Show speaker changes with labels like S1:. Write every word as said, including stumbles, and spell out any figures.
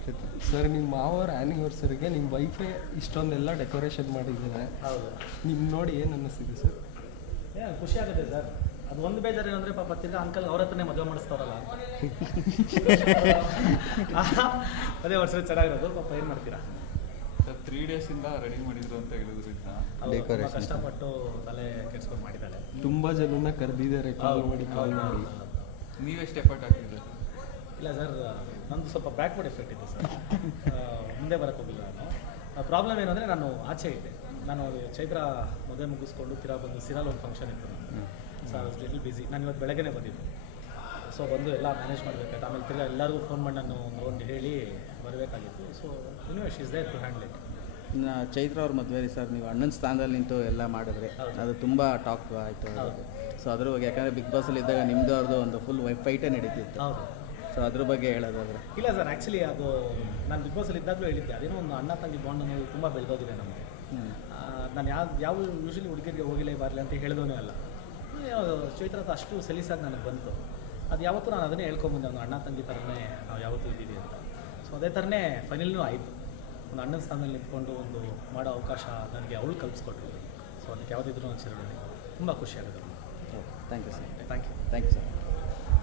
S1: ಎಷ್ಟಿತ್ತು
S2: ಸರ್ ನಿಮ್ಮ ಮಾವರ ಆ್ಯನಿವರ್ಸರಿಗೆ ನಿಮ್ಮ ವೈಫೇ ಇಷ್ಟೊಂದೆಲ್ಲ ಡೆಕೋರೇಷನ್ ಮಾಡಿದ್ದಾರೆ.
S3: ಹೌದು,
S2: ನಿಮ್ಮ ನೋಡಿ ಏನು ಅನ್ನಿಸ್ತಿದೆ ಸರ್?
S3: ಏ ಖುಷಿ ಆಗುತ್ತೆ ಸರ್. ಅದು ಒಂದು ಬೇಜಾರು ಏನಂದರೆ ಪಾಪ ತಿರ್ಗಾ ಅಂಕಲ್ ಅವ್ರ ಹತ್ರನೇ ಮದುವೆ ಮಾಡಿಸ್ತಾರಲ್ಲ. ಅದೇ ವರ್ಷ ಚೆನ್ನಾಗಿರೋದು. ಪಾಪ ಏನು ಮಾಡ್ತೀರಾ
S4: ಸರ್, ತ್ರೀ ಡೇಸಿಂದ ರೆಡಿ ಮಾಡಿದ್ರು ಅಂತ ಹೇಳಿದ್ರು ಇದನ್ನ.
S3: ಅವ್ರು ತುಂಬ ಕಷ್ಟಪಟ್ಟು ತಲೆ ಕೆಡ್ಸ್ಕೊಂಡು ಮಾಡಿದ್ದಾರೆ.
S2: ತುಂಬ ಜನನ ಕರೆದಿದ್ದಾರೆ, ಕಾಲ್ ಮಾಡಿ ಕಾಲ್ ಮಾಡಿ.
S4: ನೀವೆಷ್ಟು ಎಫರ್ಟ್ ಹಾಕಿದ್ರೆ?
S3: ಇಲ್ಲ ಸರ್, ನಂದು ಸ್ವಲ್ಪ ಬ್ಯಾಕ್ವರ್ಡ್ ಎಫೆಕ್ಟ್ ಇತ್ತು ಸರ್. ಮುಂದೆ ಬರೋಕ್ಕೆ ಹೋಗಿಲ್ಲ ನಾನು. ಪ್ರಾಬ್ಲಮ್ ಏನಂದರೆ ನಾನು ಆಚೆ ಇದ್ದೆ. ನಾನು ಚೈತ್ರ ಮದುವೆ ಮುಗಿಸ್ಕೊಂಡು ತಿರಾ ಬಂದು ಸಿರಾಲ್ ಒಂದು ಫಂಕ್ಷನ್ ಇತ್ತು ನಾನು. So I was little busy. ನಾನು ಇವತ್ತು ಬೆಳಗ್ಗೆನೇ ಬಂದಿದ್ದೆ. ಸೊ ಬಂದು ಎಲ್ಲ ಮ್ಯಾನೇಜ್ ಮಾಡಬೇಕಾಯ್ತು. ಆಮೇಲೆ ತಿರ್ಗಾ ಎಲ್ಲರಿಗೂ ಫೋನ್ ಮಾಡಿ ನಾನು ಒಂದು ಹೇಳಿ ಬರಬೇಕಾಗಿತ್ತು. ಸೊ ಇನ್ನೂ she is there to handle it.
S1: ಇನ್ನು ಚೈತ್ರ ಅವ್ರ ಮದುವೆ ರೀ ಸರ್, ನೀವು ಅಣ್ಣನ ಸ್ಥಾನದಲ್ಲಿ ನಿಂತು ಎಲ್ಲ ಮಾಡಿದ್ರೆ ಅದು ತುಂಬ ಟಾಕ್ ಆಯಿತು. ಸೊ ಅದ್ರ ಬಗ್ಗೆ, ಯಾಕಂದರೆ ಬಿಗ್ ಬಾಸಲ್ಲಿ ಇದ್ದಾಗ ನಿಮ್ಮದು ಅವ್ರದ್ದು ಒಂದು ಫುಲ್ ವೈ ಫೈಟೇ ನಡೀತಿತ್ತು.
S3: ಹೌದು.
S1: ಸೊ ಅದ್ರ ಬಗ್ಗೆ ಹೇಳೋದಾದ್ರೆ?
S3: ಇಲ್ಲ ಸರ್, ಆ್ಯಕ್ಚುಲಿ ಅದು ನಾನು ಬಿಗ್ ಬಾಸಲ್ಲಿ ಇದ್ದಾಗಲೂ ಹೇಳಿದ್ದೆ, ಅದೇನೋ ಒಂದು ಅಣ್ಣ ತಂಗಿ ಬಾಂಡ್ ಅನ್ನೋದು ತುಂಬ ಬೆಳೆದೋಗಿದೆ ನಮಗೆ. ನಾನು ಯಾವ ಯಾವ ಯೂಶ್ವಲಿ ಹುಡುಗಿರಿಗೆ ಹೋಗಿಲೇ ಬರಲಿ ಅಂತ ಹೇಳಿದವನೇ ಅಲ್ಲ. ಚೈತ್ರ ಅದು ಅಷ್ಟು ಸಲೀಸಾಗಿ ನನಗೆ ಬಂತು. ಅದು ಯಾವತ್ತೂ ನಾನು ಅದನ್ನೇ ಹೇಳ್ಕೊಂಬಂದೆ, ಒಂದು ಅಣ್ಣ ತಂಗಿ ಥರನೇ ನಾವು ಯಾವತ್ತೂ ಇದ್ದೀವಿ ಅಂತ. ಸೊ ಅದೇ ಥರನೇ ಫೈನಲ್ನೂ ಆಯಿತು. ಒಂದು ಅಣ್ಣನ ಸ್ಥಾನದಲ್ಲಿ ನಿಂತ್ಕೊಂಡು ಒಂದು ಮಾಡೋ ಅವಕಾಶ ನನಗೆ ಅವಳು ಕಲ್ಪಿಸ್ಕೊಟ್ರು. ಸೊ ಅದಕ್ಕೆ ಯಾವುದಿದ್ರು ನಾನು ಚಿರಋಣಿ. ತುಂಬ ಖುಷಿ ಆಗುತ್ತೆ.
S1: Thank you sir.
S3: Thank you
S1: thank you sir.